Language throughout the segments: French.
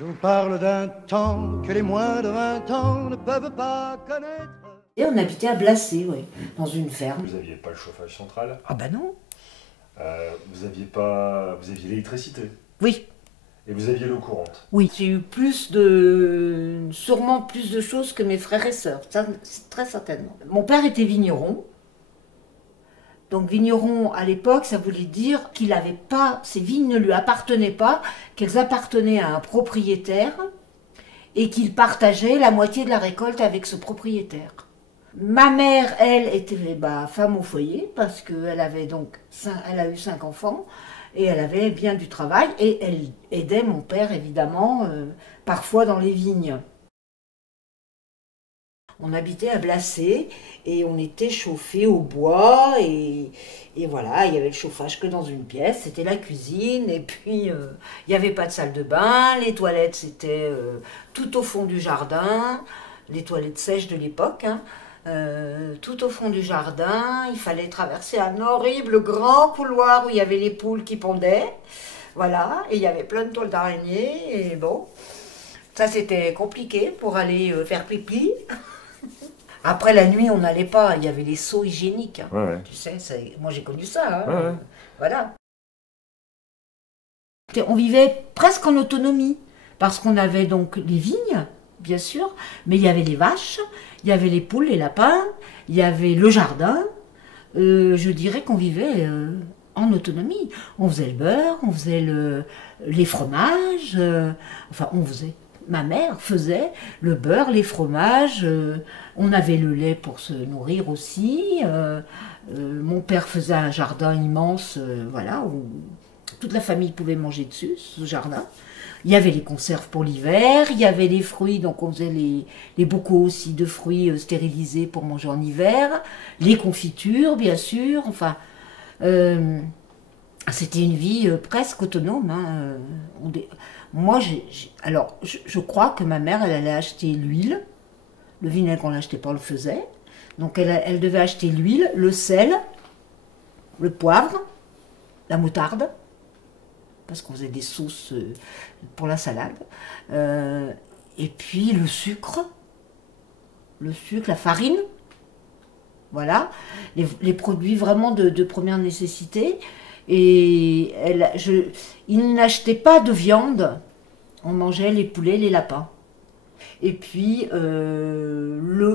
Je vous parle d'un temps que les moins de 20 ans ne peuvent pas connaître. Et on habitait à Blassé, oui, dans une ferme. Vous n'aviez pas le chauffage central? Ah bah non. Vous aviez l'électricité? Oui. Et vous aviez l'eau courante? Oui. J'ai eu sûrement plus de choses que mes frères et sœurs, ça, très certainement. Mon père était vigneron. Donc vigneron, à l'époque, ça voulait dire qu'il n'avait pas, ses vignes ne lui appartenaient pas, qu'elles appartenaient à un propriétaire et qu'il partageait la moitié de la récolte avec ce propriétaire. Ma mère, elle, était femme au foyer parce qu'elle avait elle a eu 5 enfants et elle avait bien du travail et elle aidait mon père évidemment parfois dans les vignes. On habitait à Blassé et on était chauffé au bois et voilà, il y avait le chauffage que dans une pièce, c'était la cuisine et puis il n'y avait pas de salle de bain, les toilettes c'était tout au fond du jardin, les toilettes sèches de l'époque, hein, tout au fond du jardin, il fallait traverser un horrible grand couloir où il y avait les poules qui pondaient, voilà, et il y avait plein de toiles d'araignée et bon, ça c'était compliqué pour aller faire pipi. Après la nuit, on n'allait pas, il y avait les seaux hygiéniques. Hein. Ouais. Tu sais, moi j'ai connu ça. Hein. Ouais. Voilà. On vivait presque en autonomie, parce qu'on avait donc les vignes, bien sûr, mais il y avait les vaches, il y avait les poules, les lapins, il y avait le jardin. Je dirais qu'on vivait en autonomie. On faisait le beurre, on faisait les fromages, ma mère faisait le beurre, les fromages, on avait le lait pour se nourrir aussi. Mon père faisait un jardin immense, voilà, où toute la famille pouvait manger dessus, ce jardin. Il y avait les conserves pour l'hiver, il y avait les fruits, donc on faisait les bocaux aussi de fruits stérilisés pour manger en hiver, les confitures, bien sûr, enfin... c'était une vie presque autonome. Hein. Moi, je crois que ma mère, elle allait acheter l'huile. Le vinaigre, on l'achetait pas, on le faisait. Donc, elle devait acheter l'huile, le sel, le poivre, la moutarde, parce qu'on faisait des sauces pour la salade. Et puis, le sucre, la farine. Voilà, les produits vraiment de première nécessité. Et il n'achetait pas de viande, on mangeait les poulets, les lapins. Et puis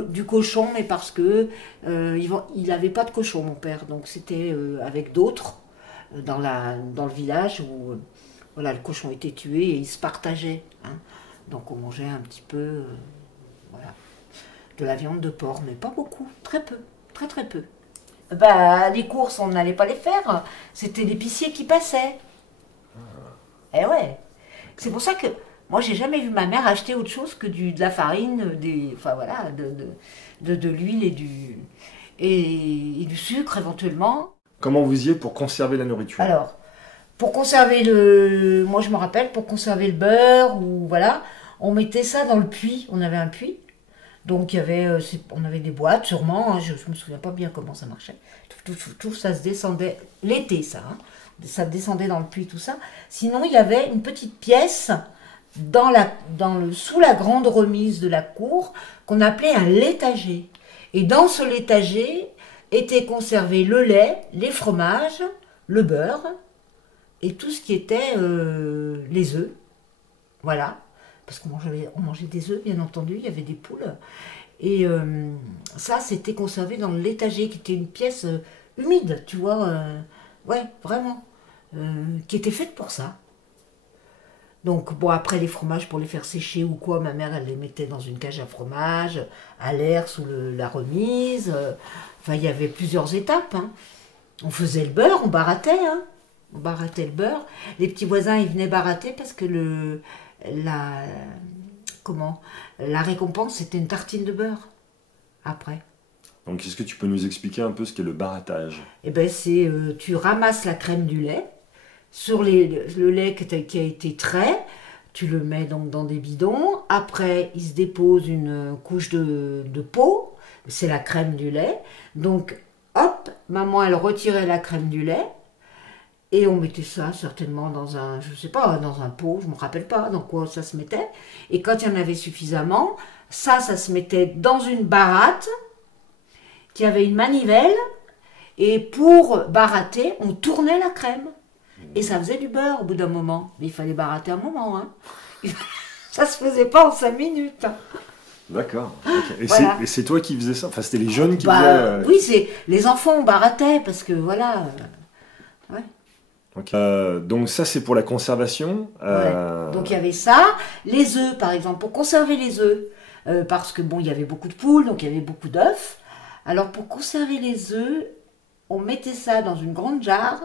du cochon, mais parce que il n'avait pas de cochon, mon père, donc c'était avec d'autres dans le village où voilà, le cochon était tué et il se partageait. Hein. Donc on mangeait un petit peu voilà, de la viande de porc, mais pas beaucoup, très peu, très très peu. Les courses, on n'allait pas les faire. C'était l'épicier qui passait. Eh ouais. C'est pour ça que moi, j'ai jamais vu ma mère acheter autre chose que de la farine, de l'huile et du sucre éventuellement. Comment vous faisiez pour conserver la nourriture? Alors, pour conserver moi je me rappelle, pour conserver le beurre, ou voilà, on mettait ça dans le puits. On avait un puits. Donc on avait des boîtes sûrement, hein, je ne me souviens pas bien comment ça marchait. Tout ça se descendait, l'été ça, hein, ça descendait dans le puits, tout ça. Sinon il y avait une petite pièce sous la grande remise de la cour qu'on appelait un laitager. Et dans ce laitager était conservé le lait, les fromages, le beurre et tout ce qui était les œufs. Voilà. Parce qu'on mangeait des œufs, bien entendu, il y avait des poules. Et ça, c'était conservé dans le laitager, qui était une pièce humide, tu vois. Ouais, vraiment. Qui était faite pour ça. Donc, bon, après, les fromages, pour les faire sécher ou quoi, ma mère, elle les mettait dans une cage à fromage, à l'air, sous la remise. Enfin, il y avait plusieurs étapes. Hein. On faisait le beurre, on barattait. Hein. On barattait le beurre. Les petits voisins, ils venaient baratter parce que la récompense, c'était une tartine de beurre, après. Donc, est-ce que tu peux nous expliquer un peu ce qu'est le barattage? Eh bien, tu ramasses la crème du lait, sur le lait qui a été trait, tu le mets donc dans des bidons, après, il se dépose une couche de peau, c'est la crème du lait, donc, hop, maman, elle retirait la crème du lait, Et on mettait ça certainement dans un, je sais pas, dans un pot, je me rappelle pas dans quoi ça se mettait. Et quand il y en avait suffisamment, ça se mettait dans une baratte qui avait une manivelle. Et pour baratter, on tournait la crème. Et ça faisait du beurre au bout d'un moment. Mais il fallait baratter un moment. Hein. Ça se faisait pas en 5 minutes. Hein. D'accord. Okay. Et Voilà. c'est toi qui faisais ça? Enfin, c'était les jeunes qui Bah, faisaient... oui, c'est les enfants, on baratait parce que voilà. Ouais. Okay. Donc ça, c'est pour la conservation. Ouais. Donc il y avait ça. Les œufs, par exemple, pour conserver les œufs. Parce que bon, il y avait beaucoup de poules, donc il y avait beaucoup d'œufs. Alors pour conserver les œufs, on mettait ça dans une grande jarre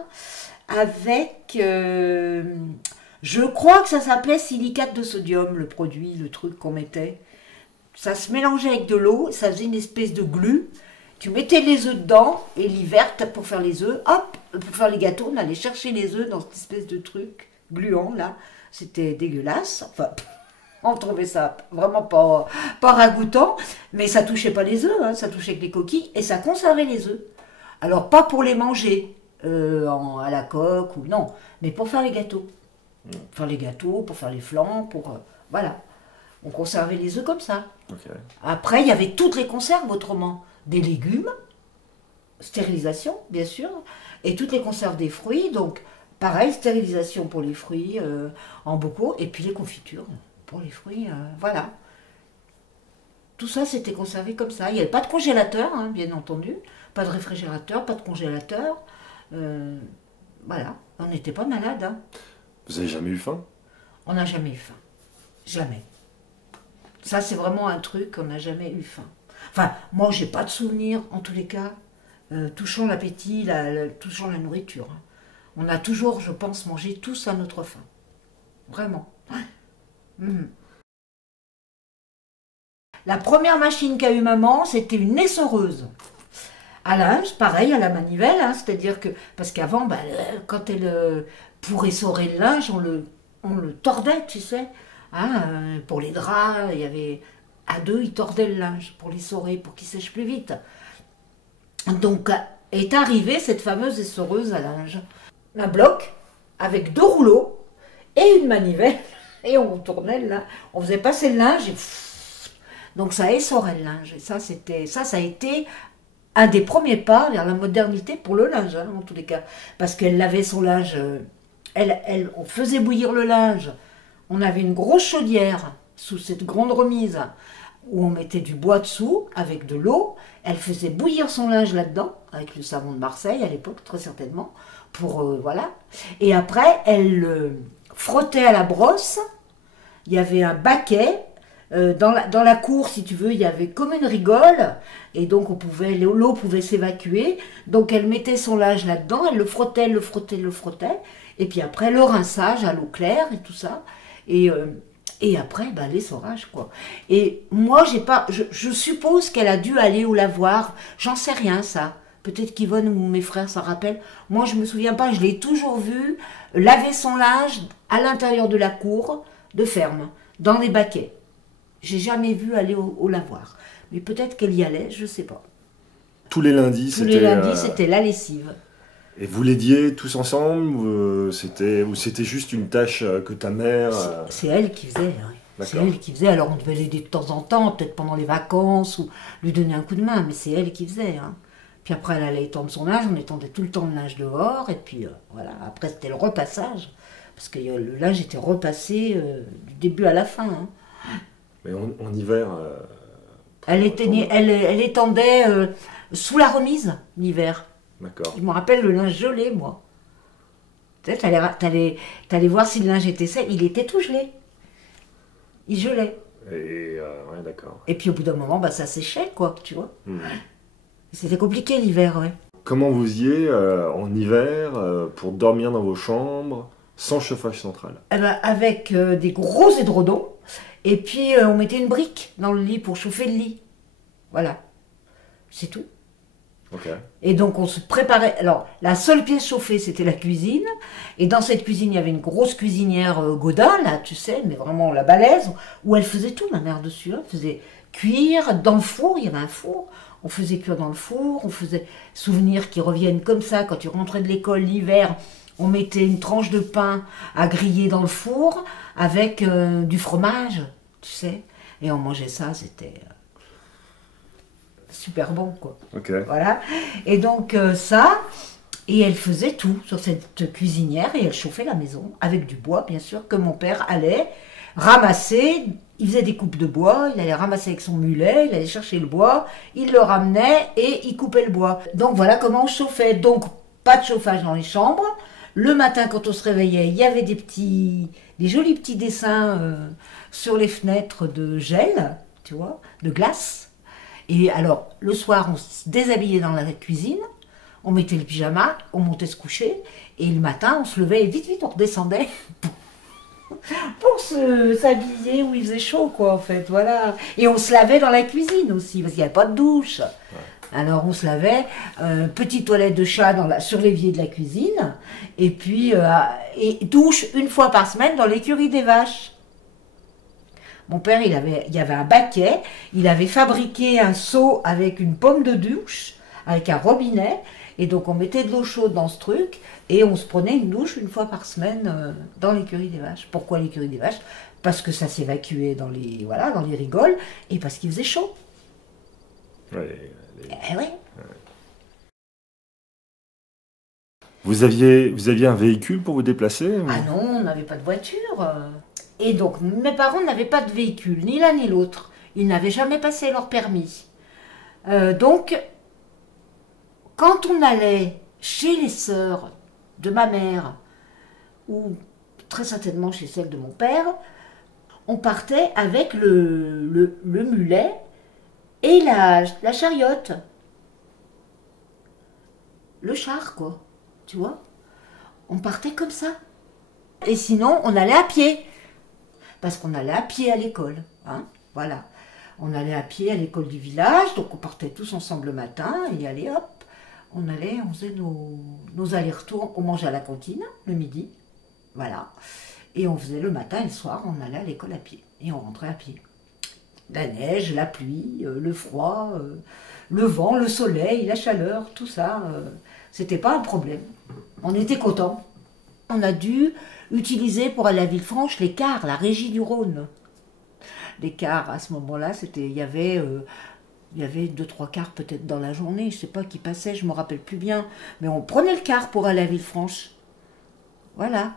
avec, je crois que ça s'appelait silicate de sodium, le produit, le truc qu'on mettait. Ça se mélangeait avec de l'eau, ça faisait une espèce de glu. Tu mettais les œufs dedans, et l'hiver, pour faire les œufs, hop, pour faire les gâteaux, on allait chercher les œufs dans cette espèce de truc gluant, là. C'était dégueulasse. Enfin, on trouvait ça vraiment pas ragoûtant, mais ça touchait pas les œufs, hein, ça touchait que les coquilles, et ça conservait les œufs. Alors, pas pour les manger à la coque, ou non, mais pour faire les gâteaux. Pour faire les gâteaux, pour faire les flans, pour... voilà. On conservait les œufs comme ça. Okay. Après, il y avait toutes les conserves autrement. Des légumes, stérilisation, bien sûr, et toutes les conserves des fruits. Donc, pareil, stérilisation pour les fruits en bocaux, et puis les confitures pour les fruits, voilà. Tout ça, c'était conservé comme ça. Il n'y avait pas de congélateur, hein, bien entendu. Pas de réfrigérateur, pas de congélateur. Voilà, on n'était pas malade. Hein. Vous avez jamais eu faim? On n'a jamais eu faim. Jamais. Ça, c'est vraiment un truc qu'on n'a jamais eu faim. Enfin, moi, j'ai pas de souvenir, en tous les cas, touchant l'appétit, touchant la nourriture. Hein. On a toujours, je pense, mangé tous à notre faim. Vraiment. Mmh. La première machine qu'a eu maman, c'était une essoreuse. À linge, pareil, à la manivelle, hein, c'est-à-dire que... Parce qu'avant, bah, quand elle... pour essorer le linge, on le tordait, tu sais. Hein, pour les draps, il y avait... À deux, ils tordaient le linge pour l'essorer, pour qu'il sèche plus vite. Donc, est arrivée cette fameuse essoreuse à linge. Un bloc avec 2 rouleaux et une manivelle. Et on tournait le linge. On faisait passer le linge et... Donc, ça essorait le linge. Et ça a été... un des premiers pas vers la modernité pour le linge, hein, en tous les cas. Parce qu'elle lavait son linge, on faisait bouillir le linge. On avait une grosse chaudière sous cette grande remise où on mettait du bois dessous avec de l'eau. Elle faisait bouillir son linge là-dedans, avec le savon de Marseille à l'époque, très certainement, pour voilà. Et après, elle le frottait à la brosse. Il y avait un baquet. Dans la cour, si tu veux, il y avait comme une rigole, et donc l'eau pouvait s'évacuer. Donc elle mettait son linge là-dedans, elle le frottait, et puis après le rinçage à l'eau claire et tout ça, et après bah, l'essorage quoi. Et moi je suppose qu'elle a dû aller au lavoir, j'en sais rien ça. Peut-être qu'Yvonne ou mes frères s'en rappellent. Moi je me souviens pas, je l'ai toujours vue laver son linge à l'intérieur de la cour de ferme, dans les baquets. J'ai jamais vu aller au lavoir. Mais peut-être qu'elle y allait, je sais pas. Tous les lundis, c'était la lessive. Et vous l'aidiez tous ensemble ou c'était juste une tâche que ta mère... C'est elle qui faisait. Oui. C'est elle qui faisait. Alors on devait l'aider de temps en temps, peut-être pendant les vacances, ou lui donner un coup de main, mais c'est elle qui faisait. Hein. Puis après, elle allait étendre son linge, on étendait tout le temps le linge dehors, et puis voilà. Après, c'était le repassage, parce que le linge était repassé du début à la fin. Hein. Mais en hiver... Elle étendait sous la remise, l'hiver. D'accord. Je me rappelle le linge gelé, moi. Tu sais, t'allais voir si le linge était sec. Il était tout gelé. Il gelait. Et ouais, d'accord. Et puis au bout d'un moment, bah, ça séchait, quoi, tu vois. C'était compliqué l'hiver, ouais. Comment vous faisiez en hiver pour dormir dans vos chambres sans chauffage central? Eh ben, avec des gros édredons. Et puis, on mettait une brique dans le lit pour chauffer le lit. Voilà. C'est tout. Okay. Et donc, on se préparait... Alors, la seule pièce chauffée, c'était la cuisine. Et dans cette cuisine, il y avait une grosse cuisinière Godin, là, tu sais, mais vraiment la balèze, où elle faisait tout, ma mère, dessus. Elle faisait cuire dans le four, il y avait un four. On faisait cuire dans le four, on faisait souvenirs qui reviennent comme ça. Quand tu rentrais de l'école l'hiver, on mettait une tranche de pain à griller dans le four avec du fromage, tu sais. Et on mangeait ça, c'était super bon, quoi. Ok. Voilà. Et donc ça, et elle faisait tout sur cette cuisinière et elle chauffait la maison avec du bois, bien sûr, que mon père allait ramasser. Il faisait des coupes de bois, il allait ramasser avec son mulet, il allait chercher le bois, il le ramenait et il coupait le bois. Donc voilà comment on chauffait. Donc pas de chauffage dans les chambres. Le matin, quand on se réveillait, il y avait des jolis petits dessins sur les fenêtres de gel, tu vois, de glace. Et alors, le soir, on se déshabillait dans la cuisine, on mettait le pyjama, on montait se coucher, et le matin, on se levait et vite, on redescendait pour s'habiller où il faisait chaud, quoi, en fait, voilà. Et on se lavait dans la cuisine aussi, parce qu'il n'y avait pas de douche. Ouais. Alors, on se lavait, petite toilette de chat sur l'évier de la cuisine, et puis, et douche une fois par semaine dans l'écurie des vaches. Mon père, il y avait un baquet, il avait fabriqué un seau avec une pomme de douche, avec un robinet, et donc on mettait de l'eau chaude dans ce truc, et on se prenait une douche une fois par semaine dans l'écurie des vaches. Pourquoi l'écurie des vaches? Parce que ça s'évacuait dans les rigoles, et parce qu'il faisait chaud. Ouais, Eh oui. Vous aviez un véhicule pour vous déplacer ou... Ah non, on n'avait pas de voiture. Et donc, mes parents n'avaient pas de véhicule, ni l'un ni l'autre. Ils n'avaient jamais passé leur permis. Donc, quand on allait chez les sœurs de ma mère, ou très certainement chez celles de mon père, on partait avec le mulet et la chariote. Le char, quoi. Tu vois? On partait comme ça. Et sinon, on allait à pied. Parce qu'on allait à pied à l'école. Hein, voilà. On allait à pied à l'école du village, donc on partait tous ensemble le matin, et allez hop, on faisait nos allers-retours, on mangeait à la cantine le midi, voilà. Et on faisait le matin et le soir, on allait à l'école à pied, et on rentrait à pied. La neige, la pluie, le froid, le vent, le soleil, la chaleur, tout ça, c'était pas un problème. On était contents. On a dû utiliser pour aller à Villefranche les cars, la régie du Rhône. Les cars, à ce moment-là, il y avait 2-3 cars peut-être dans la journée, je ne sais pas qui passaient, je ne me rappelle plus bien. Mais on prenait le car pour aller à Villefranche. Voilà.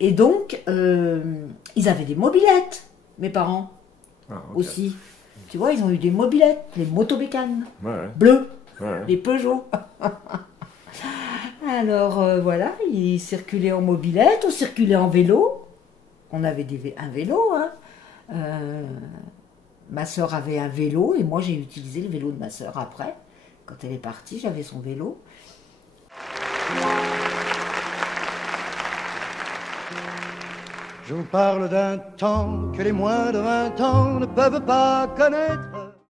Et donc, ils avaient des mobylettes, mes parents, aussi. Tu vois, ils ont eu des mobylettes, les motobécanes, bleues, les Peugeot. Alors voilà, ils circulaient en mobilette, on circulait en vélo. On avait un vélo, hein. Ma sœur avait un vélo et moi j'ai utilisé le vélo de ma sœur après. Quand elle est partie, j'avais son vélo. Je vous parle d'un temps que les moins de 20 ans ne peuvent pas connaître.